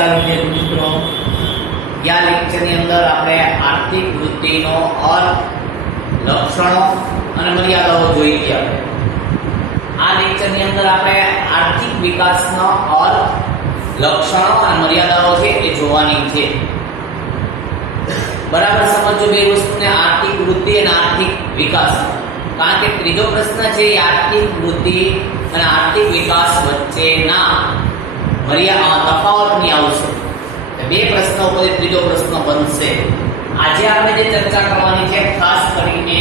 નમસ્કાર વિદ્યાર્થી મિત્રો, આ લેક્ચરની અંદર આપણે આર્થિક વૃદ્ધિનો અર્થ, લક્ષણો અને મર્યાદાઓ જોઈ ગયા. આ લેક્ચરની અંદર આપણે આર્થિક વિકાસનો અર્થ, લક્ષણો અને મર્યાદાઓ છે એ જોવાની છે. બરાબર સમજો બે વસ્તુને, આર્થિક વૃદ્ધિ અને આર્થિક વિકાસ. કારણ કે ત્રીજો પ્રશ્ન છે એ આર્થિક વૃદ્ધિ અને આર્થિક વિકાસ વચ્ચેના તફાવતની આવશે. બે પ્રશ્નો ઉપર ત્રીજો પ્રશ્ન બનશે. આજે આપણે જે ચર્ચા કરવાની છે ખાસ કરીને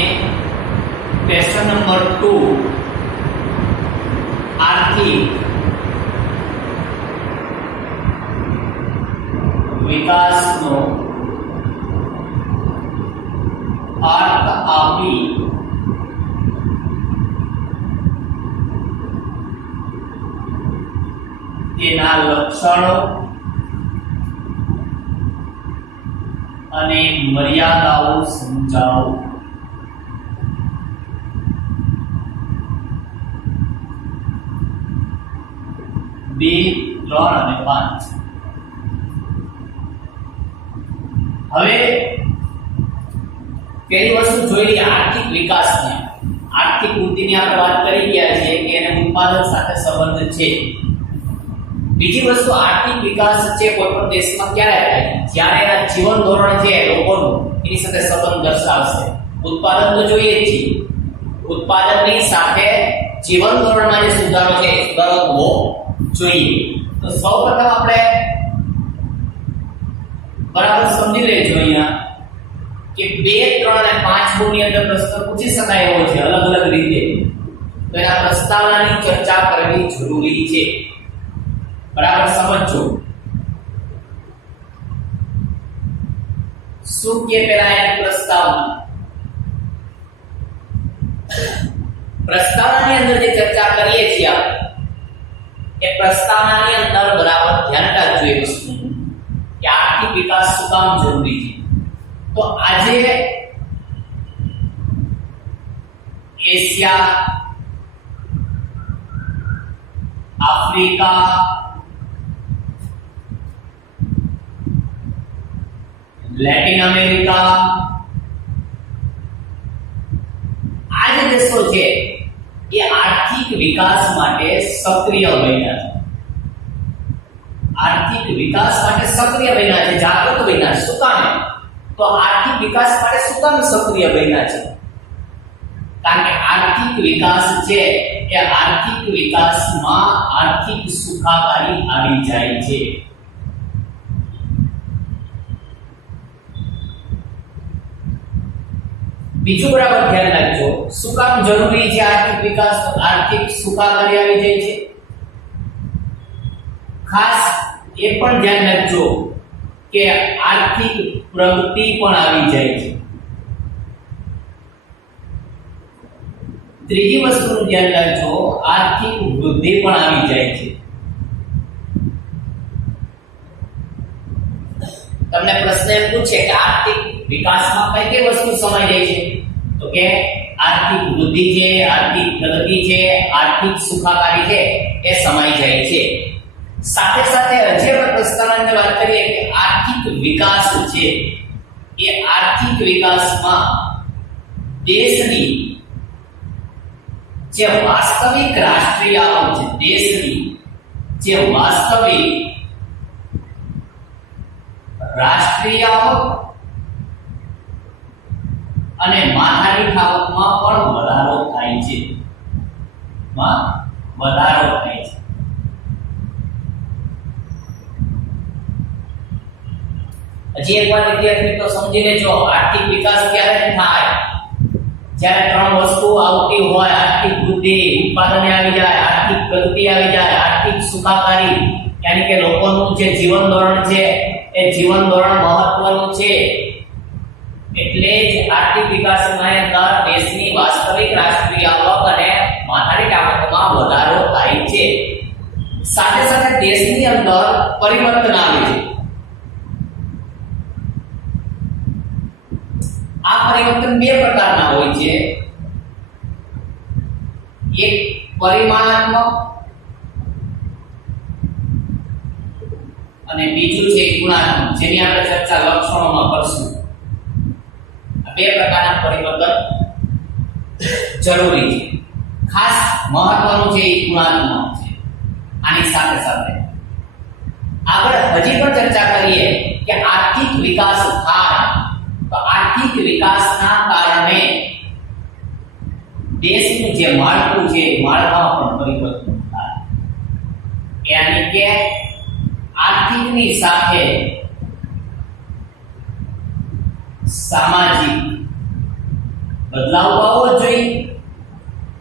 ક્વેશ્ચન નંબર 2, આર્થિક વિકાસનો અર્થ આપી તેના લક્ષણો અને મર્યાદાઓ સમજાવો. બે, 3 અને 5. હવે પહેલી વસ્તુ જોઈ લઈએ આર્થિક વિકાસને. આર્થિક વૃદ્ધિની આપણે વાત કરી ગયા છીએ કે એને ઉત્પાદન સાથે સંબંધ છે. બીજી વસ્તુ આર્થિક વિકાસ છે કોઈ પણ દેશમાં ક્યારે થાય? જ્યારે એના જીવન ધોરણ છે લોકોનું એની સાથે સંબંધ દર્શાવશે. ઉત્પાદન તો જોઈએ જ છીએ, ઉત્પાદનની સાથે જીવન ધોરણમાં જે સુધારો છે એ સુધારો હોવો જોઈએ. તો સૌપ્રથમ આપણે બરાબર સમજી લેજો અહીંયા કે 2, 3 અને 5 ની અંદર પ્રશ્ન પૂછી શકાય એવો છે અલગ અલગ રીતે. તો એના પ્રસ્તાવનાની ચર્ચા કરવી જરૂરી છે. બરાબર સમજો. શું કે પેલા એક પ્રસ્તાવનાની અંદર જે ચર્ચા કરીએ છીએ આપણે એ પ્રસ્તાવનાની અંદર બરાબર ધ્યાન રાખજો એ વસ્તુ કે આર્થિક વિકાસ શું કામ જરૂરી છે. તો આજે એશિયા, આફ્રિકા, લેટિન અમેરિકા, આ જે દેશો છે એ આર્થિક વિકાસ માટે સક્રિય બન્યા છે. આર્થિક વિકાસ માટે સક્રિય બન્યા છે, જાગૃત બન્યા છે. શું કામ? તો આર્થિક વિકાસ માટે શું કામ સક્રિય બન્યા છે? કારણ કે આર્થિક વિકાસ છે એ આર્થિક વિકાસમાં આર્થિક સુખાકારી આવી જાય છે. બીજું બરાબર ધ્યાન રાખજો, શું કામ જરૂરી છે આર્થિક વિકાસ? આર્થિક સુખાકારી આવી જાય છે. ખાસ એ પણ ધ્યાન રાખજો કે આર્થિક પ્રગતિ પણ આવી જાય છે. ત્રીજી વસ્તુનું ધ્યાન રાખજો, આર્થિક વૃદ્ધિ પણ આવી જાય છે. તમને પ્રશ્ન એમ પૂછે કે આર્થિક વિકાસમાં કઈ કઈ વસ્તુ સમાઈ જાય છે? તો કે આર્થિક વૃદ્ધિ છે, આર્થિક પ્રગતિ છે, આર્થિક સુખાકારી છે એ સમાઈ જાય છે. સાથે સાથે હજી આપણે પ્રસ્તાવનાની વાત કરીએ કે આર્થિક વિકાસ છે એ આર્થિક વિકાસમાં દેશની જે વાસ્તવિક રાષ્ટ્રીય આવક છે, દેશની જે વાસ્તવિક રાષ્ટ્રીય આવક અને માથાની આવકમાં પણ વધારો થાય છે. વધારો થાય છે. હજી એક વાર વિદ્યાર્થી મિત્રો સમજી લેજો, આર્થિક વિકાસ ક્યારે થાય? જ્યારે 3 વસ્તુ આવતી હોય: આર્થિક વૃદ્ધિ, ઉત્પાદન આવી જાય, આર્થિક પ્રગતિ આવી જાય, આર્થિક સુખાકારી. યાની કે લોકોનું જે જીવન ધોરણ છે એ જીવન ધોરણ મહત્વનું છે. એટલે જ આર્થિક વિકાસમાં અંદર દેશની વાસ્તવિક રાષ્ટ્રીય આવક અને માથાની આવકમાં વધારો થાય છે. સાથે સાથે દેશની અંદર પરિવર્તન આવે છે. આ પરિવર્તન બે પ્રકારના હોય છે. એક પરિમાણાત્મક અને બીજું છે ગુણાત્મક, જેની આપણે ચર્ચા લક્ષણોમાં કરશું. આ બે પ્રકારના પરિવર્તન જરૂરી છે. ખાસ મહત્વનું છે એ ગુણાત્મક છે. આની સાથે સાથે આગળ હજી પણ ચર્ચા કરીએ કે આર્થિક વિકાસ થાય તો આર્થિક વિકાસના કારણે દેશનું જે માળખું છે માળખામાં પણ પરિવર્તન થાય. એટલે કે આર્થિકની સાથે સામાજિક બદલાવ આવવો જોઈએ,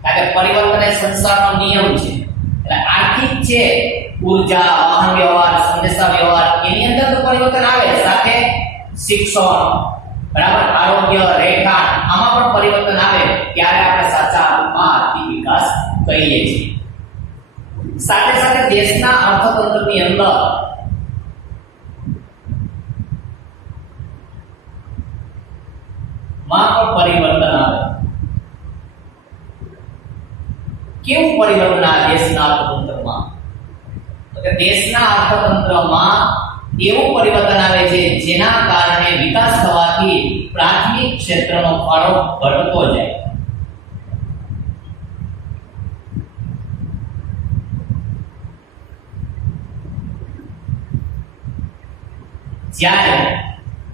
કારણ કે પરિવર્તન એ સંસારનો નિયમ છે. એટલે આર્થિક છે, ઉર્જા, વાહન વ્યવહાર, સંદેશા વ્યવહાર, એની અંદર તો પરિવર્તન આવે, સાથે શિક્ષણ, બરાબર, આરોગ્ય, રહેઠાણ, આમાં પણ પરિવર્તન આવે, ત્યારે આપણે સાચા અર્થમાં આર્થિક વિકાસ કહીએ છીએ. સાથે સાથે દેશના અર્થતંત્રની અંદર માં પણ પરિવર્તન આવે. કેવું પરિવર્તન આવે દેશના અર્થતંત્રમાં? તો કે દેશના અર્થતંત્રમાં એવું પરિવર્તન આવે છે જેના કારણે વિકાસ થવાથી પ્રાથમિક ક્ષેત્રનો ફાળો ઘટતો જાય. જ્યારે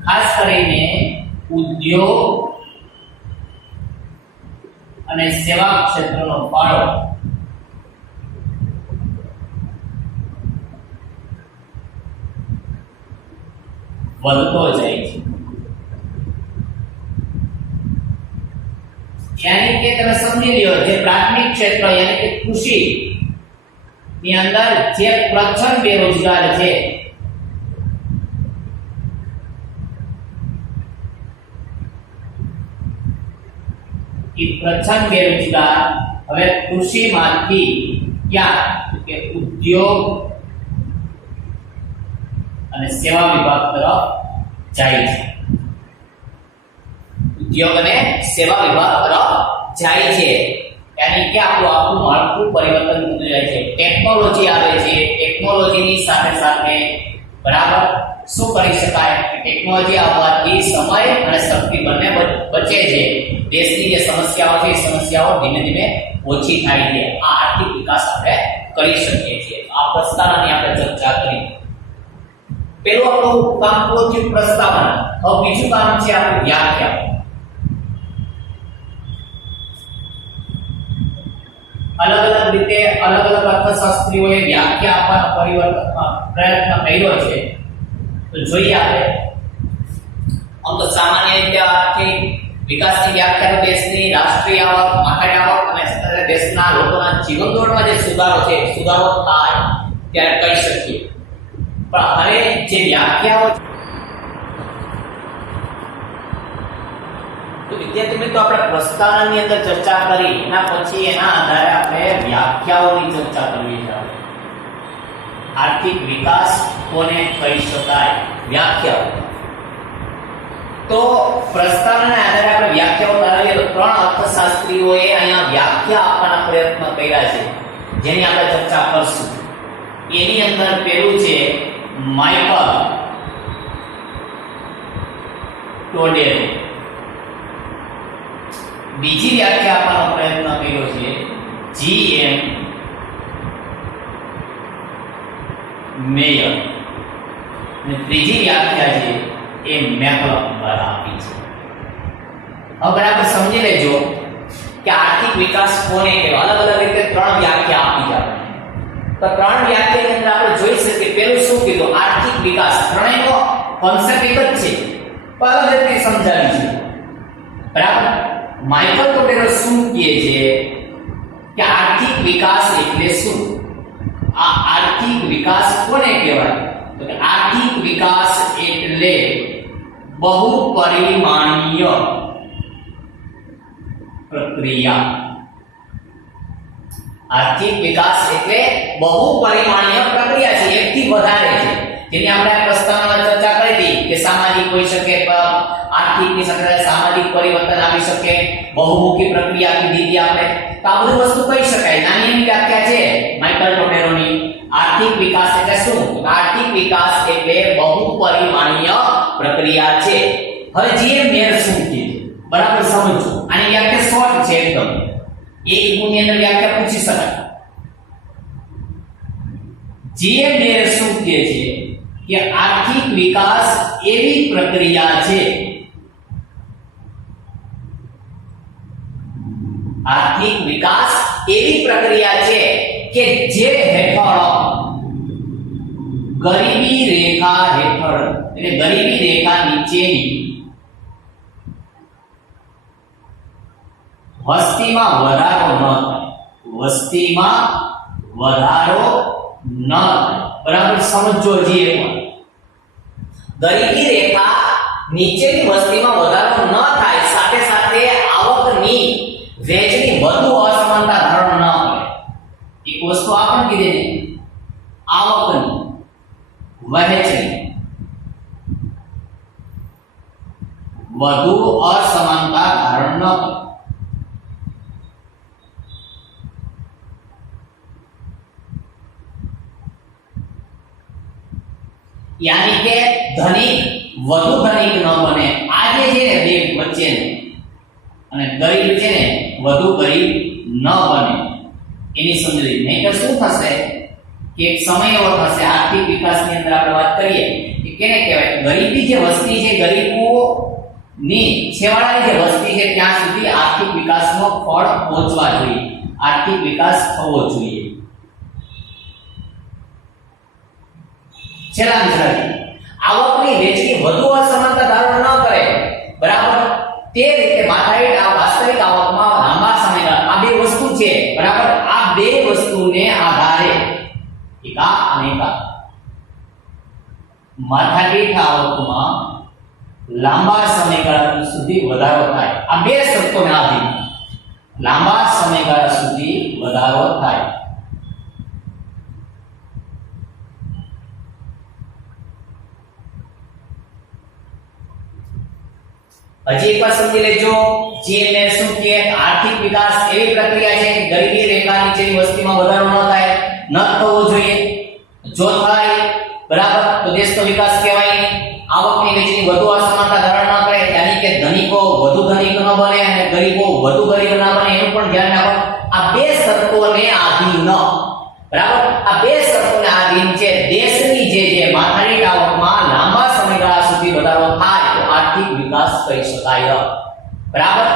ખાસ કરીને ઉદ્યોગ અને સેવા ક્ષેત્રનો ફાળો વધતો જાય છે. યાની કે તમે સમજી લ્યો, જે પ્રાથમિક ક્ષેત્ર યાની કે કૃષિ ની અંદર જે પ્રથમ બેરોજગાર છે એ પ્રથમ બેરોજગાર હવે કૃષિમાંથી ક્યાં કે ઉદ્યોગ અને સેવા વિભાગ તરફ જાય છે. ઉદ્યોગ અને સેવા વિભાગ તરફ જાય છે. યાની કે આખું માળખું પરિવર્તન થતું જાય છે. ટેકનોલોજી આવે છે, ટેકનોલોજીની સાથે સાથે બરાબર શું કરી શકાય કે ટેકનોલોજી આવવાથી સમય અને શક્તિ બંને બચે છે. દેશની જે સમસ્યાઓ છે એ સમસ્યાઓ ધીમે ધીમે ઓછી થાય છે. આ આર્થિક વિકાસ આપણે કરી શકીએ છીએ. આ પ્રસ્તાવનાની આપણે ચર્ચા કરી. પેલું આપણું કામ પૂરું થયું પ્રસ્તાવના. હવે બીજું કામ છે આપણું વ્યાખ્યા. અલગ અલગ રીતે અલગ અલગ અર્થશાસ્ત્રીઓએ વ્યાખ્યા આપવાનો પ્રયત્ન કર્યો છે. તો જોઈએ આપણે. આમ તો સામાન્ય રીતે આર્થિક વિકાસની વ્યાખ્યા દેશની રાષ્ટ્રીય આવક, માથાડી આવક અને સાથે દેશના લોકોના જીવન ધોરણમાં જે સુધારો થાય ત્યારે કહી શકીએ. પણ હવે જે વ્યાખ્યાઓ તો વિદ્યાર્થી મિત્રો આપણે પ્રસ્તાવનાની અંદર ચર્ચા કરી, એના પછી એના આધારે આપણે વ્યાખ્યાઓની ચર્ચા કરવી છે. આર્થિક વિકાસ કોને કહી શકાય? વ્યાખ્યાઓ. તો પ્રસ્તાવનાના આધારે આપણે વ્યાખ્યાઓ તારવીએ તો ત્રણ અર્થશાસ્ત્રીઓએ અહીંયા વ્યાખ્યા આપવાના પ્રયત્ન કર્યા છે, જેની આપણે ચર્ચા કરશું. એની અંદર પેલું છે માઇકલ ટોડેરો. બીજી વ્યાખ્યા આપવાનો પ્રયત્ન કર્યો છે જીએમ મેયર. અને ત્રીજી વ્યાખ્યા છે એ મેકલમ દ્વારા આપી છે. હવે બરાબર સમજી લેજો કે આર્થિક વિકાસ કોને કહેવાય. અલગ અલગ રીતે ત્રણ વ્યાખ્યા આપી છે. તો ત્રણ વ્યાખ્યાની અંદર આપણે જોઈ શકીએ. પેલું શું કીધું? આર્થિક વિકાસ. ત્રણેયનો કોન્સેપ્ટ એક જ છે, પણ અલગ રીતે સમજાવી છે. બરાબર. માઇકલ ટોડેરો શું કહે છે કે આર્થિક વિકાસ એટલે શું? આ આર્થિક વિકાસ કોને કહેવાય? તો કે આર્થિક વિકાસ એટલે બહુપરિમાણીય પ્રક્રિયા. આર્થિક વિકાસ એટલે બહુપરિમાણીય પ્રક્રિયા છે, એકથી વધારે છે. જેની આપણે પ્રસ્તાવનામાં ચર્ચા કરી હતી કે સામાજિક હોઈ શકે, આર્થિકની સાથે સામાજિક પરિવર્તન આવી શકે, બહુમુખી પ્રક્રિયા કીધી હતી આપણે. તો આ બધી વસ્તુ કહી શકાય. નાની એવી વ્યાખ્યા છે માઇકલ ટોટેરોની. આર્થિક વિકાસ એટલે શું? આર્થિક વિકાસ એટલે બહુપરિમાણીય પ્રક્રિયા છે. હવે જીએમ મેર શું કહે છે બરાબર સમજો. આની વ્યાખ્યા શોર્ટ છે એકદમ, એક ગુણની અંદર વ્યાખ્યા પૂછી શકાય. જીએમ મેર શું કહે છે કે આર્થિક વિકાસ એવી પ્રક્રિયા છે, આર્થિક વિકાસ એવી પ્રક્રિયા છે કે જે હેઠળ ગરીબી રેખા હેઠળ એટલે ગરીબી રેખા નીચેની વસ્તીમાં વધારો ન થાય, વસ્તીમાં વધારો ન થાય. બરાબર સમજો જી. ગરીબી રેખા નીચેની વસ્તીમાં વધારો ન થાય, સાથે સાથે આવકની વહેંચણી વધુ અસમાનતા ધારણ ન કરે. એક વસ્તુ આપણે કીધી ને, આવકની વહેંચણી વધુ અસમાનતા ધારણ ન કરે. यानी के धनिक વધુ ધનિક ન બને. આજે છે ને બે વચ્ચે અને ગરીબ છે ને વધુ ગરીબ ન બને એની સમજણી. નહીં તો શું થશે કે એક સમય એવો થશે આર્થિક વિકાસની અંદર આપણે વાત કરીએ કે કેને કહેવાય, ગરીબી જે વસ્તી છે, ગરીબો ની છેવાડાની જે વસ્તી છે ત્યાં સુધી આર્થિક વિકાસનો ફળ પહોંચવા જોઈએ, આર્થિક વિકાસ થવો જોઈએ. છેલ્લા મિત્રાજી, આવકની વહેંચણી વધુ અસમાનતા ધારણ ન કરે. બરાબર તે રીતે માથાદીઠ આ વાસ્તવિક આવકમાં લાંબા સમયગાળા આ બે વસ્તુ છે. બરાબર આ બે વસ્તુને આધારે એકા અને એકા માથાદીઠ આવકમાં લાંબા સમયગાળા સુધી વધારો થાય. આ બે શરતોને આધીન લાંબા સમયગાળા સુધી વધારો થાય. હજી એક વાર સમજી લેજો. જીએમએસ શું કે આર્થિક વિકાસ એવી પ્રક્રિયા છે કે ગરીબી રેખા નીચેની વસ્તીમાં વધારો ન થાય, ન થવો જોઈએ. જો થાય બરાબર તો દેશનો વિકાસ કહેવાય. આવકની વહેંચણી વધુ અસમાનતા ધારણ ન કરે, યાની કે ધનિકો વધુ ધનિક ન બને અને ગરીબો વધુ ગરીબ ન બને, એનું પણ ધ્યાન રાખો. આ બે શરતોને આધીન, બરાબર આ બે શરતોને આધીન છે દેશની જે માથાદીઠ આવકમાં લાંબા સમયગાળા સુધી વધારો થાય તો આર્થિક વિકાસ કહી શકાય. બરાબર.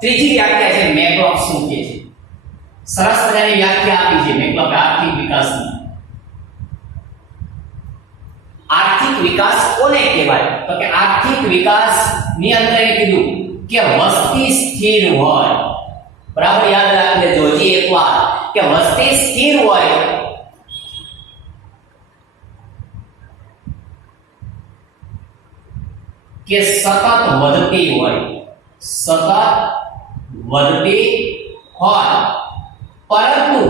ત્રીજી વ્યાખ્યા છે મેક્લોક શું કહે છે. સરસ મજાની વ્યાખ્યા આપી છે મેક્લોક આર્થિક વિકાસની. આર્થિક વિકાસ કોને કહેવાય તો કે આર્થિક વિકાસ ની અંદર એ કીધું કે વસ્તી સ્થિર હોય. બરાબર યાદ રાખી લેજો હજી એકવાર કે વસ્તી સ્થિર હોય કે સતત વધતી હોય, સતત વધતી હોય પરંતુ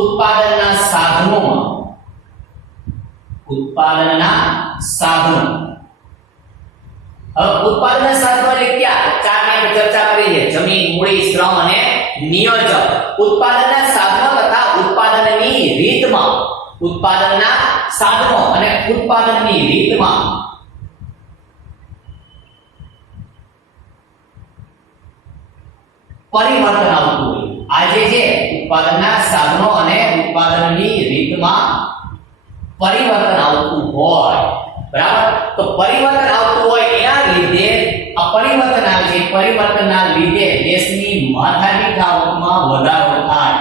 ઉત્પાદનના સાધનો હવે ઉત્પાદનના સાધનો એટલે ક્યાં? ચારની આપણે ચર્ચા કરી છે, જમીન, મૂડી, શ્રમ અને નિયોજક. ઉત્પાદનના સાધનો તથા ઉત્પાદનની રીતમાં, ઉત્પાદનના સાધનો અને ઉત્પાદનની રીતમાં પરિવર્તન આવતું હોય. આજે જે ઉત્પાદનના સાધનો અને ઉત્પાદનની રીતમાં પરિવર્તન આવતું હોય, બરાબર તો પરિવર્તન આવતું હોય એના લીધે આ પરિવર્તન આવે છે. પરિવર્તનના લીધે દેશની માથાદીઠ આવકમાં વધારો થાય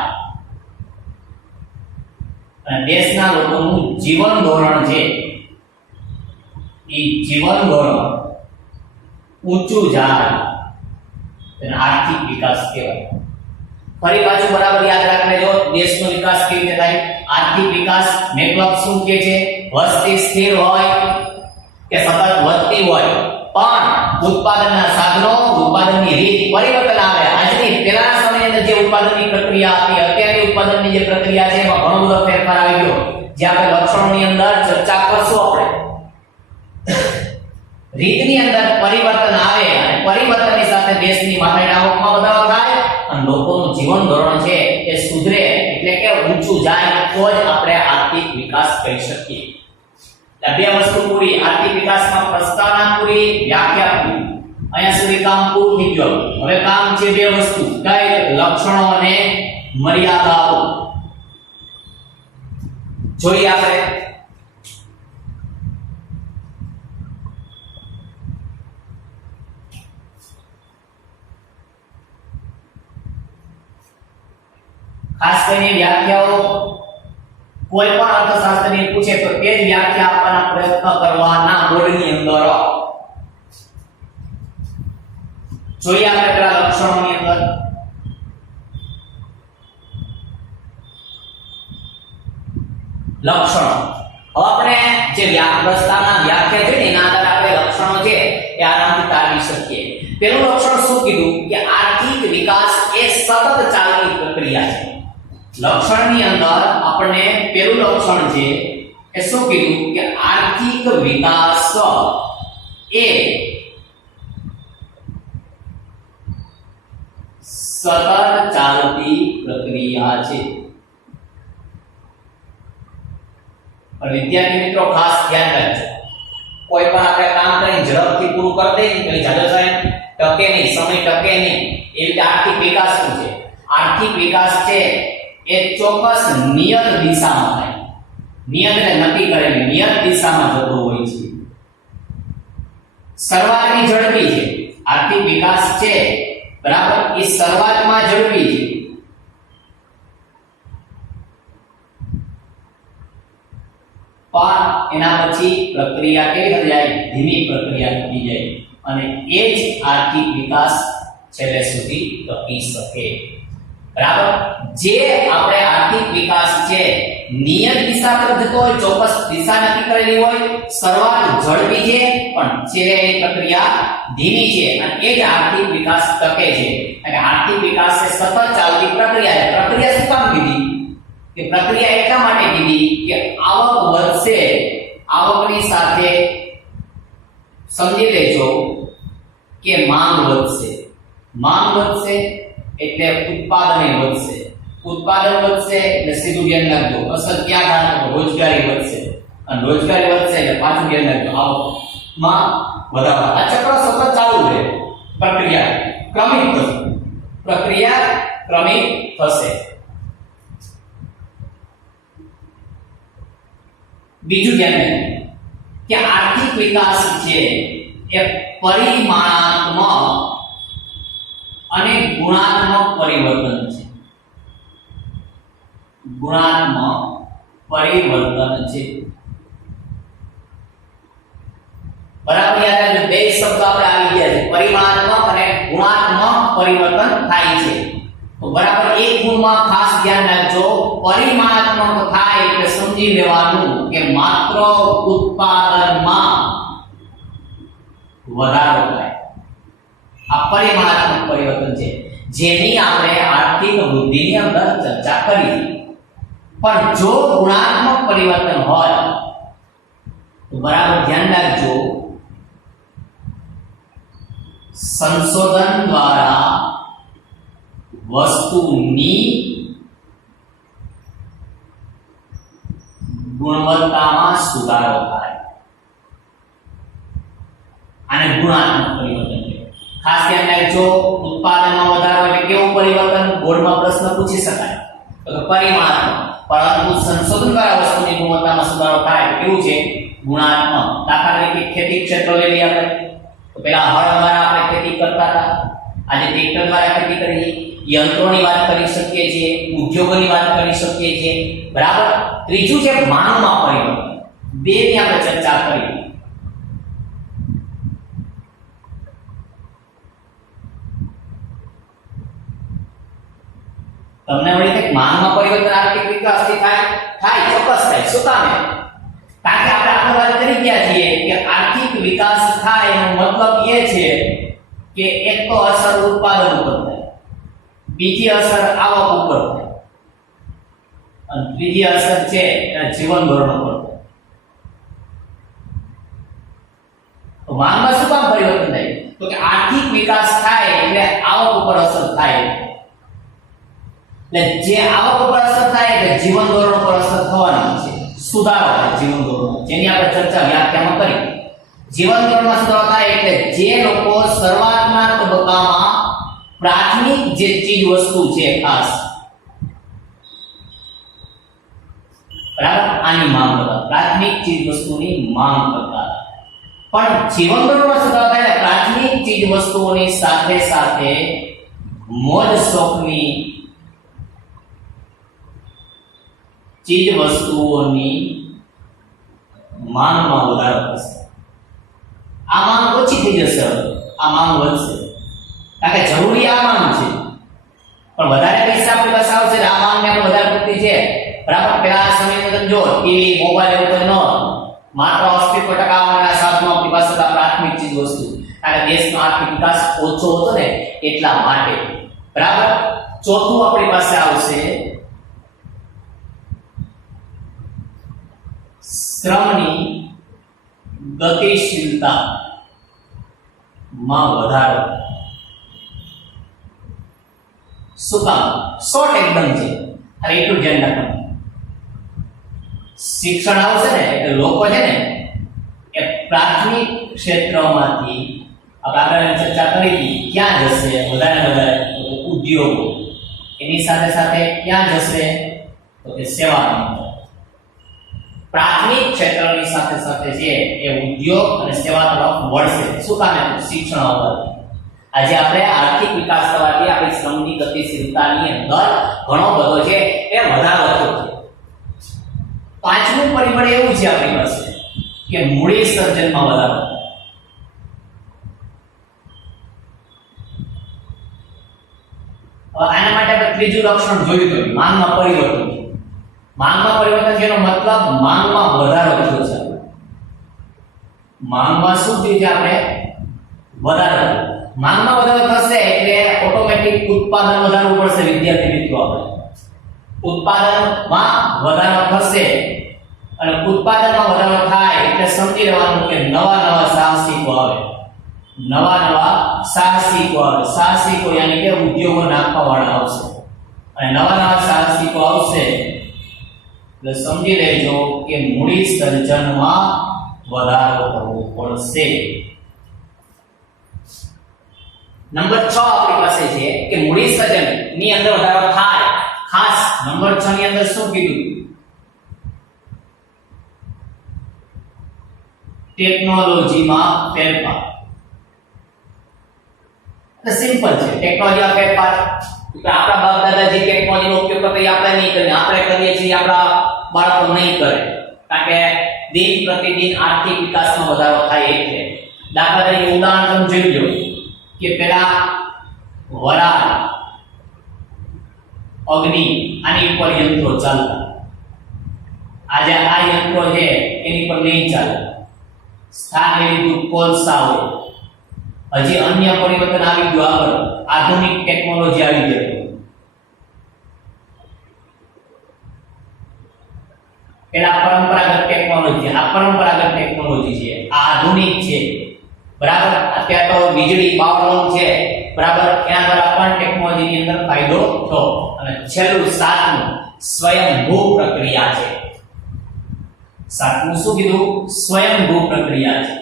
અને દેશના લોકોનું જીવન ધોરણ છે એ જીવન ધોરણ ઊંચું જાય, તેને આર્થિક વિકાસ કહેવાય. ફરી પાછું બરાબર યાદ રાખી લેજો દેશનો વિકાસ કેવી રીતે થાય. આર્થિક વિકાસ મેક્લોક શું કહે છે? વસ્તી સ્થિર હોય કે સતત વધતી હોય પણ ઉત્પાદનના સાધનો, ઉત્પાદનની રીત પરિવર્તન આવે. આજની પહેલાના સમયની અંદર જે ઉત્પાદનની પ્રક્રિયા હતી, અત્યારની ઉત્પાદનની જે પ્રક્રિયા છે એમાં ઘણો બધો ફેરફાર આવી ગયો, જે આપણે લક્ષણોની અંદર ચર્ચા કરશું. આપણે રીતની અંદર પરિવર્તન આવે અને પરિવર્તનની સાથે દેશની માથાની આવકમાં વધારો થાય અને લોકોનું જીવન ધોરણ છે એ સુધરે એટલે કે ઊંચું જાય તો જ આપણે આર્થિક વિકાસ કરી શકીએ. બે વસ્તુ પૂરી, આર્થિક વિકાસમાં પ્રસ્તાવના પૂરી, વ્યાખ્યા પૂરી. અહીંયા સુધી કામ પૂરું થઈ ગયું. હવે કામ છે બે વસ્તુ, કઈ? લક્ષણો અને મર્યાદાઓ. જોઈએ આપણે. ખાસ કરીને વ્યાખ્યાઓ કોઈ પણ અર્થશાસ્ત્રની પૂછે તો તે જ વ્યાખ્યા આપવાના પ્રયત્ન કરવાના બોર્ડની અંદર. જોઈએ આપણે પેલા લક્ષણોની અંદર. લક્ષણો. હવે આપણે જે પ્રસ્તાવના વ્યાખ્યા છે એના આધારે આપણે લક્ષણો છે એ આરામથી તારવી શકીએ. પેલું લક્ષણ શું કીધું કે આર્થિક વિકાસ એ સતત ચાલતી પ્રક્રિયા છે. લક્ષણની અંદર આપણે પેલું લક્ષણ છે એ શું કીધું કે આર્થિક વિકાસ એ સતત ચાલતી પ્રક્રિયા છે. વિદ્યાર્થી મિત્રો ખાસ ધ્યાન રાખજો, કોઈ પણ આપણે કામ કરીને ઝડપથી પૂરું કરી દઈએ એટલે જાજો સાહેબ ટકે નહીં, સમય ટકે નહીં. એ રીતે આર્થિક વિકાસ શું છે? આર્થિક વિકાસ છે એ ચોક્કસ નિયત દિશામાં થાય. નિયત એટલે નક્કી કરેલી નિયત દિશામાં જતો હોય છે. શરૂઆતની ઝડપી છે. આર્થિક વિકાસ છે બરાબર, એ શરૂઆતમાં ઝડપી છે. પણ એના પછી પ્રક્રિયા કેવી થઈ જાય? ધીમી પ્રક્રિયા થઈ જાય અને એ જ આર્થિક વિકાસ છેલ્લે સુધી ટકી શકે. બરાબર, જે આપણે આર્થિક વિકાસ છે નિયત દિશા તરફ જતો હોય, ચોક્કસ દિશા નક્કી કરેલી હોય, શરૂઆત ઝડપી છે પણ છેલ્લે એ પ્રક્રિયા ધીમી છે અને એ જ આર્થિક વિકાસ ટકે છે. અને આર્થિક વિકાસ એ સતત ચાલતી પ્રક્રિયા છે. પ્રક્રિયા શું કામ કીધી? કે પ્રક્રિયા એટલા માટે કીધી કે આવક વધશે, આવકની સાથે સમજી લેજો કે માંગ વધશે. માંગ વધશે એટલે ઉત્પાદન વધશે. ઉત્પાદન વધશે એટલે સીધું ધ્યાન રાખજો અસર ક્યાં થાય? રોજગારી વધશે અને રોજગારી વધશે એટલે પાછું ધ્યાન રાખજો આવકમાં વધારો. આ ચક્ર સતત ચાલુ રહે. પ્રક્રિયા ક્રમિક થશે. પ્રક્રિયા ક્રમિક થશે. બીજું ધ્યાન રાખજો કે આર્થિક વિકાસ છે એ પરિમાણાત્મક અને ગુણાત્મક પરિવર્તન છે. ગુણાત્મક પરિવર્તન છે. બરાબર યાદ રાખજો, બે શબ્દ આપણે આવી ગયા છે. પરિમાણાત્મક અને ગુણાત્મક પરિવર્તન થાય છે. તો બરાબર એક ગુણમાં ખાસ ધ્યાન રાખજો, પરિમાણાત્મક થાય એટલે સમજી લેવાનું કે માત્ર ઉત્પાદનમાં વધારો થાય. આ પરિમાણાત્મક પરિવર્તન છે જેની આપણે આર્થિક વૃદ્ધિની અંદર ચર્ચા કરી. પણ જો ગુણાત્મક પરિવર્તન હોય તો બરાબર ધ્યાન રાખજો, સંશોધન દ્વારા વસ્તુની ગુણવત્તામાં સુધારો થાય. આને ગુણાત્મક પરિવર્તન કહેવાય. ખાસ ધ્યાન રાખજો, ઉત્પાદનમાં વધારો એટલે કેવું પરિવર્તન? બોર્ડમાં પ્રશ્ન પૂછી શકાય તો પરિમાણાત્મક. પરંતુ સંશોધન દ્વારા વસ્તુની ગુણવત્તામાં સુધારો થાય કેવું છે? ગુણાત્મક. દાખલા તરીકે ખેતી ક્ષેત્ર લઈ લઈએ આપણે, તો પેલા હળ દ્વારા આપણે ખેતી કરતા હતા, આજે ટ્રેક્ટર દ્વારા ખેતી કરીએ. યંત્રોની વાત કરી શકીએ છીએ, ઉદ્યોગોની વાત કરી શકીએ છીએ. બરાબર. ત્રીજું છે માંગમાં પરિવર્તન. બે ની આપણે ચર્ચા કરી. તમને વળી કે માંગમાં પરિવર્તન આર્થિક વિકાસથી થાય? થાય, ચોક્કસ થાય. શું કામ? કારણ કે આપણે આગળ વાત કરી ગયા છીએ કે આર્થિક વિકાસ થાય એનો મતલબ એ છે કે એક તો અસર ઉત્પાદન ઉપર થાય, બીજી અસર આવક ઉપર થાય અને ત્રીજી અસર છે એના જીવન ધોરણ ઉપર થાય. માંગમાં શું કામ પરિવર્તન થાય? તો કે આર્થિક વિકાસ થાય એટલે આવક ઉપર અસર થાય. એટલે જે આવક ઉપર અસર થાય એટલે જીવન ધોરણ પર અસર થવાની છે. સુધારો થાય જીવન ધોરણ, જેની આપણે ચર્ચા વ્યાખ્યામાં કરી. જીવન ધોરણમાં સુધારો થાય એટલે જે લોકો શરૂઆતના તબક્કામાં પ્રાથમિક જે ચીજ વસ્તુ છે ખાસ, બરાબર, આની માંગ કરતા, પ્રાથમિક ચીજ વસ્તુની માંગ કરતા. પણ જીવન ધોરણમાં સુધારો થાય એટલે પ્રાથમિક ચીજ વસ્તુઓની સાથે સાથે મોજ શોખની ચીજ વસ્તુઓની માંગમાં વધારો થશે. આ માંગ ઓછી થઈ જશે, આ માંગ વધશે, કારણ કે જરૂરી આ માંગ છે, પણ વધારે પૈસા આપણી પાસે આવશે, આ માંગને આપણે વધારે પૂરતી છે, બરાબર. પેલા સમયમાં તમે જો ટીવી, મોબાઈલ એવું કંઈ ન, માત્ર 80% સાધનો આપણી પાસે હતા, પ્રાથમિક ચીજ વસ્તુ, કારણ કે દેશનો આર્થિક વિકાસ ઓછો હતો ને એટલા માટે, બરાબર. ચોથું આપણી પાસે આવશે શ્રમની ગતિશીલતા માં વધારો. શું કામ? શોર્ટ એકદમ છે, અરે એટલું ધ્યાન રાખવાનું. શિક્ષણ આવશે ને એટલે લોકો છે ને એ પ્રાથમિક ક્ષેત્રમાંથી આપણે ચર્ચા કરી હતી, ક્યાં જશે વધારે વધારે? તો ઉદ્યોગો. એની સાથે સાથે ક્યાં જશે? તો કે સેવા. પ્રાથમિક ક્ષેત્રની સાથે સાથે છે એ ઉદ્યોગ અને સેવા તરફ વળશે. શું કામ? શિક્ષણ આવવાથી. આજે આપણે આર્થિક વિકાસ થવાથી આપણી શ્રમની ગતિશીલતાની અંદર ઘણો બધો છે એ વધારો થયો છે. પાંચમું પરિબળ એવું છે આપણી પાસે કે મૂડી સર્જનમાં વધારો. આના માટે આપણે ત્રીજું લક્ષણ જોયું હતું, માંગમાં પરિવર્તન. માંગમાં પરિવર્તન જેનો મતલબ માંગમાં વધારો થયો છે. માંગમાં શું થયું છે? આપણે વધારો. માંગમાં વધારો થશે એટલે ઓટોમેટિક ઉત્પાદન વધારવું પડશે. વિદ્યાર્થી મિત્રો, આપણે ઉત્પાદનમાં વધારો થશે અને ઉત્પાદનમાં વધારો થાય એટલે સમજી લેવાનું કે નવા નવા સાહસિકો આવે. નવા નવા સાહસિકો આવે. સાહસિકો યાની કે ઉદ્યોગો નાખવા વાળા આવશે અને નવા નવા સાહસિકો આવશે એટલે સમજી લેજો કે મૂડી સર્જનમાં વધારો કરવો પડશે. નંબર 6 આપણી પાસે છે કે મૂડી સર્જન ની અંદર વધારો થાય. ખાસ નંબર 6 ની અંદર શું કીધું? ટેકનોલોજીમાં ફેરફાર. તો સિમ્પલ છે, ટેકનોલોજીમાં ફેરફાર. તો આપણા બાપ દાદા જે ટેકનોલોજીનો ઉપયોગ કરતા આપણે નહીં કરીએ, આપણે કરીએ છીએ, આપણા બાળકો નહીં કરે, કારણ કે દિન પ્રતિદિન આર્થિક વિકાસમાં વધારો થાય એટલે. દાખલા તરીકે ઉદાહરણ તમે જોઈ લો કે પેલા વરાળ, અગ્નિ, આની ઉપર યંત્રો ચાલતા. આજે આ યંત્રો છે એની પર નહીં ચાલે. સ્થાને લીધું કોલસા હોય. હજી અન્ય પરિવર્તન આવી ગયું, આગળ આધુનિક ટેકનોલોજી આવી ગઈ. પેલા પરંપરાગત ટેકનોલોજી, આ પરંપરાગત ટેકનોલોજી છે, આ આધુનિક છે, બરાબર. અત્યારે તો વીજળી પાવર છે, બરાબર. એના દ્વારા પણ ટેકનોલોજીની અંદર ફાયદો થયો. અને છેલ્લું સાતમું સ્વયંભૂ પ્રક્રિયા છે. સાતમું શું કીધું? સ્વયંભૂ પ્રક્રિયા છે.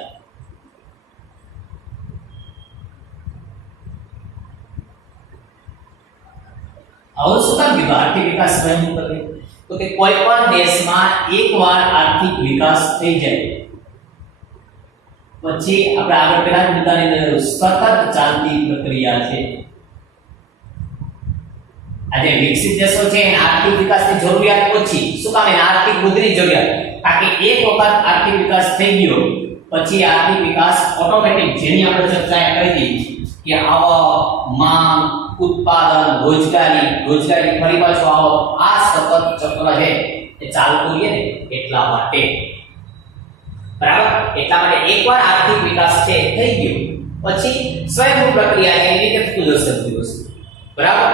આવું શું કામ કીધું? આર્થિક વિકાસ સ્વયંભૂ પ્રક્રિયા. તો કે કોઈ પણ દેશમાં એકવાર આર્થિક વિકાસ થઈ જાય પછી આપણે આગળ પેલા જ મુદ્દાની અંદર સતત ચાલતી પ્રક્રિયા છે. આજે વિકસિત દેશો છે એને આર્થિક વિકાસની જરૂરિયાત ઓછી. શું કામ? એને આર્થિક વૃદ્ધિની જરૂરિયાત. કારણ કે એક વખત આર્થિક વિકાસ થઈ ગયો પછી આર્થિક વિકાસ ઓટોમેટિક, જેની આપણે ચર્ચા કરી હતી કે આવક, માંગ, ઉત્પાદન, રોજગારી ફરી પાછો આવો, આ સતત ચક્ર છે એ ચાલતું રહે ને એટલા માટે, બરાબર. એટલા માટે એકવાર આર્થિક વિકાસ છે થઈ ગયો પછી સ્વયંભૂ પ્રક્રિયા એની રીતે થતું જશે બધી વસ્તુ, બરાબર.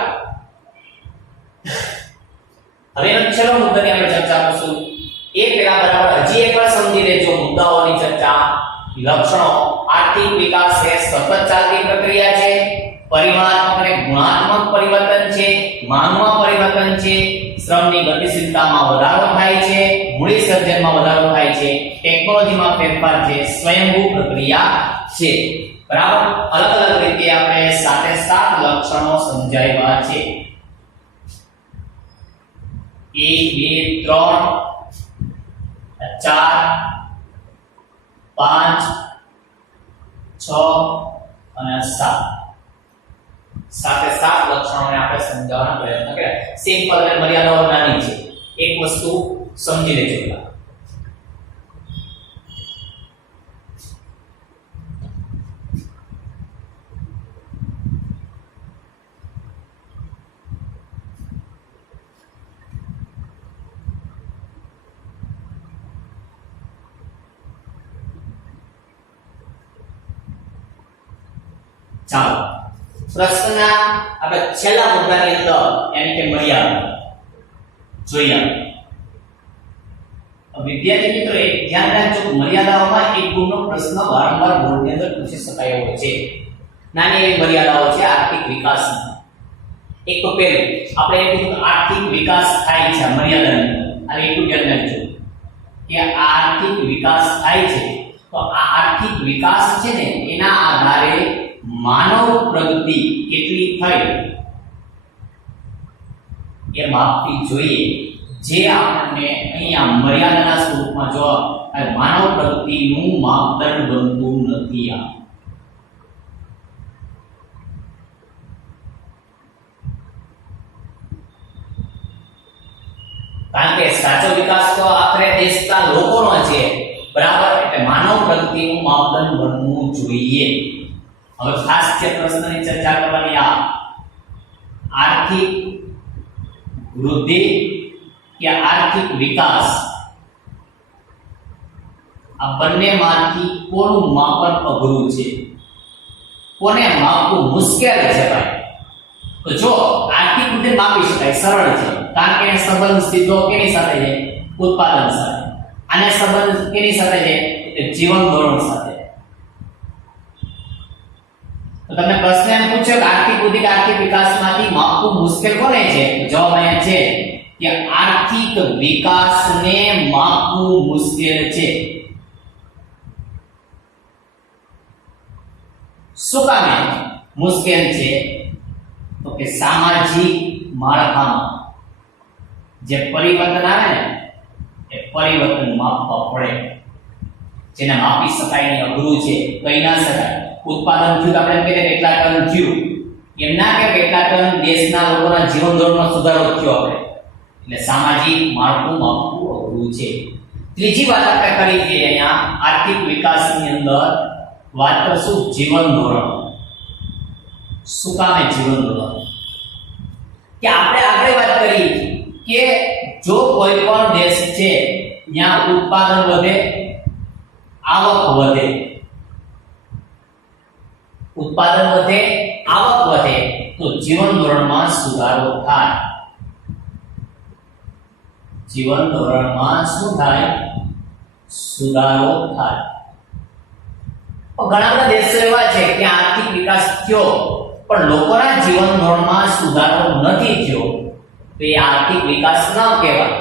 હવે છેલ્લો મુદ્દાની આપણે ચર્ચા કરશું. એ પહેલા બરાબર હજી એકવાર સમજી લેજો મુદ્દાઓની ચર્ચા, લક્ષણો, આર્થિક વિકાસ એ સતત ચાલતી પ્રક્રિયા છે, પરિમાણાત્મક અને ગુણાત્મક પરિવર્તન છે, માંગમાં પરિવર્તન છે, શ્રમની ગતિશીલતામાં વધારો થાય છે, મૂડી સર્જનમાં વધારો થાય છે, ટેકનોલોજીમાં ફેરફાર છે, સ્વયંભૂ પ્રક્રિયા છે. બરાબર. અલગ અલગ રીતે આપણે સાથે સાત લક્ષણો સમજાવ્યા છે. 1 2 3 4 5 6 અને 7 સાથે સાત લક્ષણોને આપણે સમજાવવાનો પ્રયત્ન કર્યા. સિમ્પલ અને મર્યાદાઓ નાની છે. એક વસ્તુ સમજી લેજો. ચાલો પ્રશ્નના આપણે છેલ્લા મુદ્દાની અંદર એટલે કે મર્યાદા જોઈએ. વિદ્યાર્થી મિત્રો એક ધ્યાન રાખજો, મર્યાદાઓમાં એક ગુણનો પ્રશ્ન વારંવાર બોર્ડની અંદર પૂછી શકાય એવો છે. નાની એવી મર્યાદાઓ છે આર્થિક વિકાસની. એક તો પહેલું આપણે એ કીધું આર્થિક વિકાસ થાય છે મર્યાદાની, અને એટલું ધ્યાન રાખજો કે આ આર્થિક વિકાસ થાય છે તો આ આર્થિક વિકાસ છે ને એના આધારે માનવ પ્રગતિ કેટલી થઈ એ માપવી જોઈએ. જે આપણને અહીંયા મર્યાદાના સ્વરૂપમાં જો માનવ પ્રગતિનું માપદંડ બનતું નથી. કારણ કે સાચો વિકાસ તો આખરે દેશના લોકોનો છે, બરાબર. એટલે માનવ પ્રગતિનું માપદંડ બનવું જોઈએ. હવે ખાસ જે પ્રશ્નની ચર્ચા કરવાની આ આર્થિક વૃદ્ધિ કે આર્થિક વિકાસ, આ બંનેમાંથી કોનું માપન અઘરું છે, કોને માપવું મુશ્કેલ છે ભાઈ? તો જો આર્થિક વૃદ્ધિ માપી શકાય, સરળ છે, કારણ કે સંબંધ સીધો કેની સાથે છે? ઉત્પાદન સાથે. આને સંબંધ કેની સાથે છે? જીવન ધોરણ સાથે. તો તમને પ્રશ્ન એમ પૂછ્યો કે આર્થિક વૃદ્ધિ કે આર્થિક વિકાસમાંથી માપવું મુશ્કેલ કોને છે? જવાબ અહીંયા છે કે આર્થિક વિકાસને માપવું મુશ્કેલ છે. શું કામે મુશ્કેલ છે? તો કે સામાજિક માળખામાં જે પરિવર્તન આવે ને એ પરિવર્તન માપવા પડે. જેને માપી શકાય નહીં, અઘરું છે, કહી ના શકાય. ઉત્પાદન થયું આપણે એમ કહીએ કેટલા ટન થયું, એમ ના કે કેટલા ટન દેશના લોકોના જીવન ધોરણમાં સુધારો થયો આપણે. એટલે સામાજિક માળખું માપવું અઘરું છે. ત્રીજી વાત આપણે કરી છે અહીંયા આર્થિક વિકાસની અંદર વાત કરશું જીવન ધોરણ. શું કામે જીવન ધોરણ? કે આપણે આગળ વાત કરી કે જો કોઈ પણ દેશ છે ત્યાં ઉત્પાદન વધે, આવક વધે, ઉત્પાદન વધે, આવક વધે તો જીવન ધોરણમાં સુધારો થાય. જીવન ધોરણમાં શું થાય? સુધારો થાય. ઘણા બધા દેશો એવા છે કે આર્થિક વિકાસ થયો પણ લોકોના જીવન ધોરણમાં સુધારો નથી થયો, તો એ આર્થિક વિકાસ ન કહેવાય.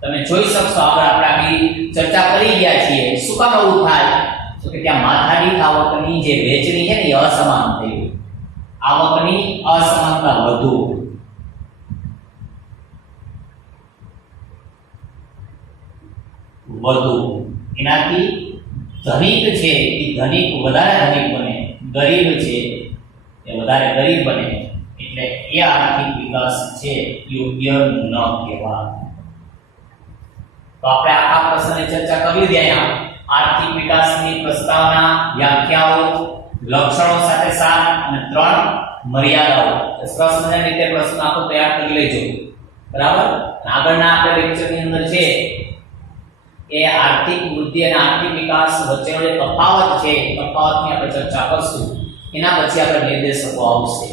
તમે જોઈ શકશો, આગળ આપણે આની ચર્ચા કરી ગયા છીએ. શું કામ એવું થાય? તો કે ત્યાં માથાદીઠ આવકની જે વહેંચણી છે ને એ અસમાન થઈ, આવકની અસમાનતા વધુ. એનાથી ધનિક છે એ ધનિક વધારે ધનિક બને, ગરીબ છે એ વધારે ગરીબ બને. એટલે એ આર્થિક વિકાસ છે યોગ્ય ન કહેવાય. તો આપણે આ પ્રશ્નની ચર્ચા કરી દઈએ. અહીંયા આર્થિક વિકાસની પ્રસ્તાવના, વ્યાખ્યાઓ, લક્ષણો સાથે સાત અને 3 મર્યાદાઓ. પ્રશ્નને રીતે પ્રશ્ન આખો તૈયાર કરી લેજો, બરાબર. આગળના આપણે લેક્ચરની અંદર છે એ આર્થિક વૃદ્ધિ અને આર્થિક વિકાસ વચ્ચેનો જે તફાવત છે, તફાવતની આપણે ચર્ચા કરશું. એના પછી આપણે નિર્દેશકો આવશે.